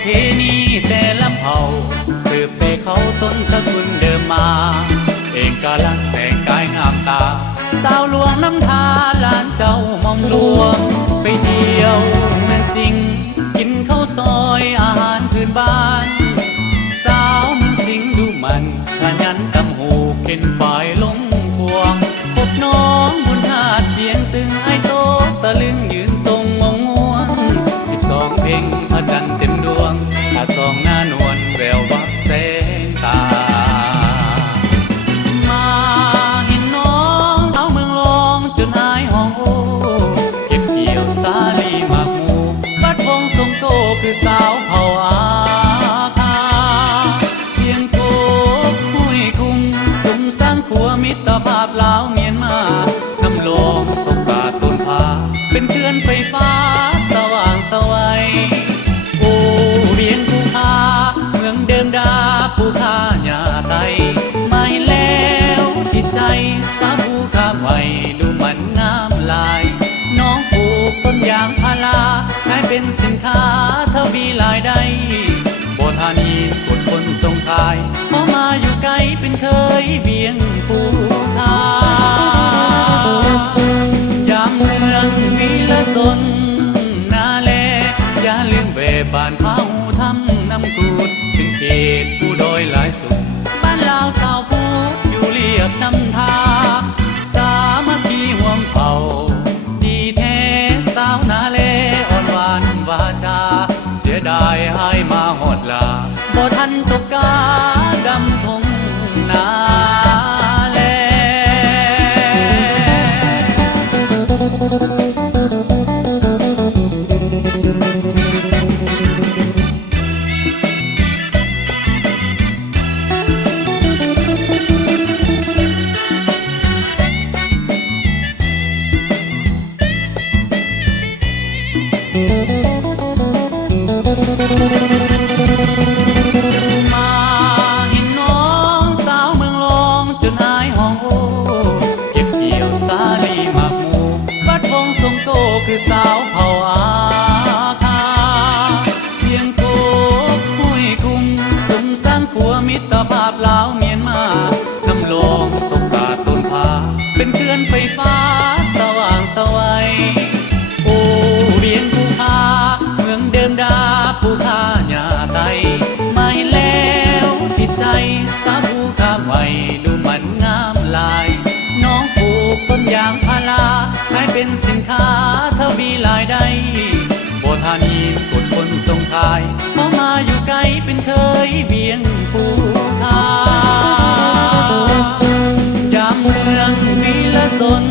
เพณีแต่ละเผ่าสืบไปเขาต้นตระกูลเดิมมาเอกลักษณ์แต่งกายงามตาสาวหลวงน้ำทาลานเจ้ามอมหลวงไปเที่ยวเมืองสิงห์กินข้าวซอยอาหารพื้นบ้านสาวเมืองสิงห์ดูมันขยันตำหูเข็นฝ่ายลงพวงพบน้องบุญธาตุเจียงตึงไอโตตะลึงยืนทรงงงงวง12 เพ่งพระจันทร์เต็มดวงตาสองหน้านวลแวววับแสงตามาเห็นน้องสาวเมืองรองจนอายห้องโอเก็บเกี่ยวสาลีหมากหมูบัดวงทรงโตคือสาวเผ่าอาคาเสียงโกบคุยคุ้งสุ่มสร้างขัวมิตรภาพลาวเมียนมาน้ำลงตกกาต้นผาเป็นเทือนไฟฟ้าสว่างสวัยโอ้เวียงภูคาเมืองเดิมดาภูคาหญ้าไทยมาเห็นแล้วติดใจสาวภูคาไว้ดูมันงามลายน้องปลูกต้นยางพาราขายเป็นสินค้าทวีรายได้โบธานีกดคนส่งขายพอมาอยู่ไกลเป็นเคยเวียงภูคายามเมืองวีละสนนาแลอย่าลืมแวะบ้านเผาทำน้ำกรูดถึงเขตผู้ดอยหลายสุดบ้านลาวสาวพูดอยู่เรียบน้ำทาสามัคคีห่วมเผ่าดีแท้สาวนาแลอ่อนหวานวาจาเสียดายอายมาหอดลาบ่ทันตกกาดำทงนาแลมาเห็นน้องสาวเมืองรองจนอายห้องโอเก็บเกี่ยวสาลีหมากหมูบัดวงทรงโตคือสาวเผ่าอาคาเสียงโกบคุยคุ้งสุ่มสร้างขัวมิตรภาพลาวเมียนมาน้ำลงตกกาต้นผาเป็นเทือนไฟฟ้าสว่างสวัยโอ้เวียงภูคาเมืองเดิมดาภูคาหญ้าไทยมาเห็นแล้วติดใจสาวภูคาไว้ดูมันงามลายน้องปลูกต้นยางพาราขายเป็นสินค้าทวีรายได้โบธานีกดคนส่งขายพอมาอยู่ไกลเป็นเคยเวียงภูคายามเมืองวีละสน